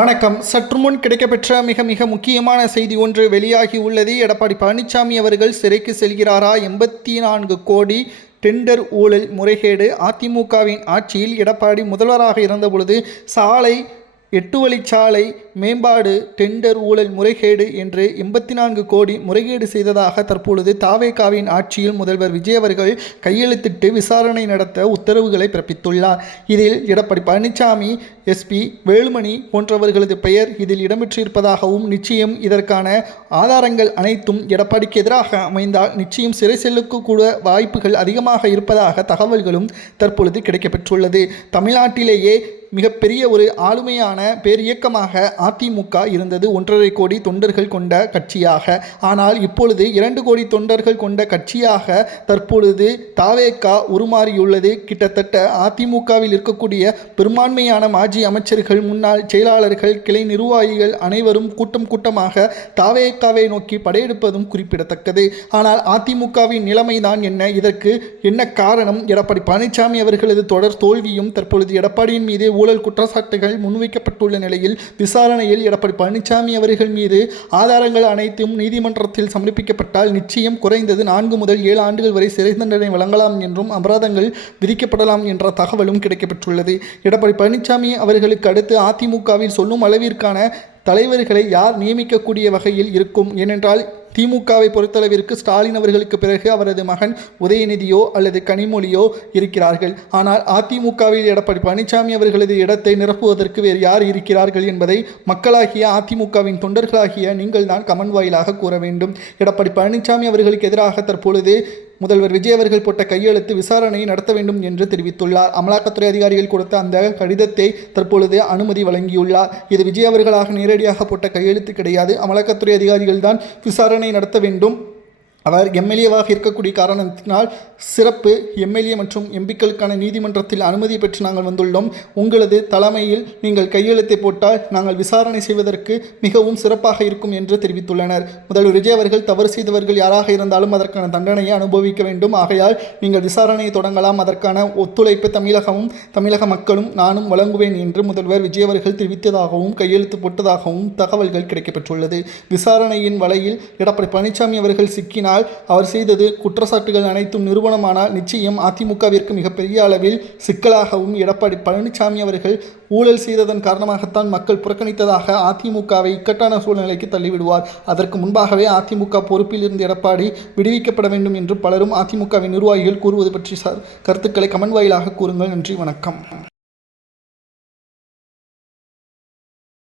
வணக்கம். சற்று முன் கிடைக்கப்பெற்ற மிக முக்கியமான செய்தி ஒன்று வெளியாகி உள்ளது. எடப்பாடி பழனிசாமி அவர்கள் சிறைக்கு செல்கிறாரா? 84 கோடி டெண்டர் ஊழல் முறைகேடு. அதிமுகவின் ஆட்சியில் எடப்பாடி முதல்வராக இருந்தபொழுது சாலை 8 வழிச்சாலை மேம்பாடு டெண்டர் ஊழல் முறைகேடு என்று 84 கோடி முறைகேடு செய்ததாக தற்பொழுது தாவேகாவின் ஆட்சியில் முதல்வர் விஜய் அவர்கள் கையெழுத்திட்டு விசாரணை நடத்த உத்தரவுகளை பிறப்பித்துள்ளார். இதில் எடப்பாடி பழனிசாமி, எஸ்பி வேலுமணி போன்றவர்களது பெயர் இதில் இடம்பெற்றிருப்பதாகவும், நிச்சயம் இதற்கான ஆதாரங்கள் அனைத்தும் எடப்பாடிக்கு எதிராக அமைந்தால் நிச்சயம் சிறை செல்லக்கூட வாய்ப்புகள் அதிகமாக இருப்பதாக தகவல்களும் தற்பொழுது கிடைக்கப்பெற்றுள்ளது. தமிழ்நாட்டிலேயே மிகப்பெரிய ஒரு ஆளுமையான பேரியக்கமாக அதிமுக இருந்தது. 1.5 கோடி தொண்டர்கள் கொண்ட கட்சியாக. ஆனால் இப்பொழுது 2 கோடி தொண்டர்கள் கொண்ட கட்சியாக தற்பொழுது தாவேகா உருமாறியுள்ளது. கிட்டத்தட்ட அதிமுகவில் இருக்கக்கூடிய பெரும்பான்மையான மாஜி அமைச்சர்கள், முன்னாள் செயலாளர்கள், கிளை நிர்வாகிகள் அனைவரும் கூட்டமாக தாவேகாவை நோக்கி படையெடுப்பதும் குறிப்பிடத்தக்கது. ஆனால் அதிமுகவின் நிலைமைதான் என்ன? இதற்கு என்ன காரணம்? எடப்பாடி பழனிசாமி அவர்களது தொடர் தோல்வியும், தற்பொழுது எடப்பாடியின் மீது ஊழல் குற்றச்சாட்டுகள் முன்வைக்கப்பட்டுள்ள நிலையில் விசாரணையில் எடப்பாடி பழனிசாமி அவர்கள் மீது ஆதாரங்கள் அனைத்தும் நீதிமன்றத்தில் சமர்ப்பிக்கப்பட்டால் நிச்சயம் குறைந்தது 4 முதல் 7 ஆண்டுகள் வரை சிறை தண்டனை வழங்கலாம் என்றும் அபராதங்கள் விதிக்கப்படலாம் என்ற தகவலும் கிடைக்கப்பெற்றுள்ளது. எடப்பாடி பழனிசாமி அவர்களுக்கு அடுத்து அதிமுகவில் சொல்லும் அளவிற்கான தலைவர்களை யார் நியமிக்கக்கூடிய வகையில் இருக்கும்? ஏனென்றால் திமுகவை பொறுத்தளவிற்கு ஸ்டாலின் அவர்களுக்கு பிறகு அவரது மகன் உதயநிதியோ அல்லது கனிமொழியோ இருக்கிறார்கள். ஆனால் அதிமுகவில் எடப்பாடி பழனிசாமி அவர்களது இடத்தை நிரப்புவதற்கு வேறு யார் இருக்கிறார்கள் என்பதை மக்களாகிய அதிமுகவின் தொண்டர்களாகிய நீங்கள் தான் கமெண்ட் வாயிலாக கூற வேண்டும். எடப்பாடி பழனிசாமி அவர்களுக்கு எதிராக தற்பொழுது முதல்வர் விஜய் அவர்கள் போட்ட கையெழுத்து விசாரணையை நடத்த வேண்டும் என்று தெரிவித்துள்ளார். அமலாக்கத்துறை அதிகாரிகள் கொடுத்த அந்த கடிதத்தை தற்பொழுது அனுமதி வழங்கியுள்ளார். இது விஜய் அவர்களாக நேரடியாக போட்ட கையெழுத்து கிடையாது. அமலாக்கத்துறை அதிகாரிகள் தான் விசாரணை நடத்த வேண்டும். அவர் எம்எல்ஏவாக இருக்கக்கூடிய காரணத்தினால் சிறப்பு எம்எல்ஏ மற்றும் எம்பிக்களுக்கான நீதிமன்றத்தில் அனுமதி பெற்று நாங்கள் வந்துள்ளோம். உங்களது தலைமையில் நீங்கள் கையெழுத்தை போட்டால் நாங்கள் விசாரணை செய்வதற்கு மிகவும் சிறப்பாக இருக்கும் என்று தெரிவித்துள்ளனர். முதல்வர் விஜய் அவர்கள் தவறு செய்தவர்கள் யாராக இருந்தாலும் அதற்கான தண்டனையை அனுபவிக்க வேண்டும். ஆகையால் நீங்கள் விசாரணையை தொடங்கலாம். அதற்கான ஒத்துழைப்பு தமிழக மக்களும் நானும் வழங்குவேன் என்று முதல்வர் விஜய் அவர்கள் தெரிவித்ததாகவும் கையெழுத்து போட்டதாகவும் தகவல்கள் கிடைக்கப்பெற்றுள்ளது. விசாரணையின் வலையில் எடப்பாடி பழனிசாமி அவர்கள் சிக்கினார். அவர் செய்தது குற்றச்சாட்டுகள் அனைத்தும் நிறுவனமானால் நிச்சயம் அதிமுகவிற்கு மிகப்பெரிய அளவில் சிக்கலாகவும், எடப்பாடி பழனிசாமி அவர்கள் ஊழல் செய்ததன் காரணமாகத்தான் மக்கள் புறக்கணித்ததாக அதிமுகவை இக்கட்டான சூழ்நிலைக்கு தள்ளிவிடுவார். அதற்கு முன்பாகவே அதிமுக பொறுப்பில் இருந்து எடப்பாடி விடுவிக்கப்பட வேண்டும் என்று பலரும் அதிமுகவின் நிர்வாகிகள் கூறுவது பற்றி கருத்துக்களை கமெண்ட் வாயிலாக கூறுங்கள். நன்றி, வணக்கம்.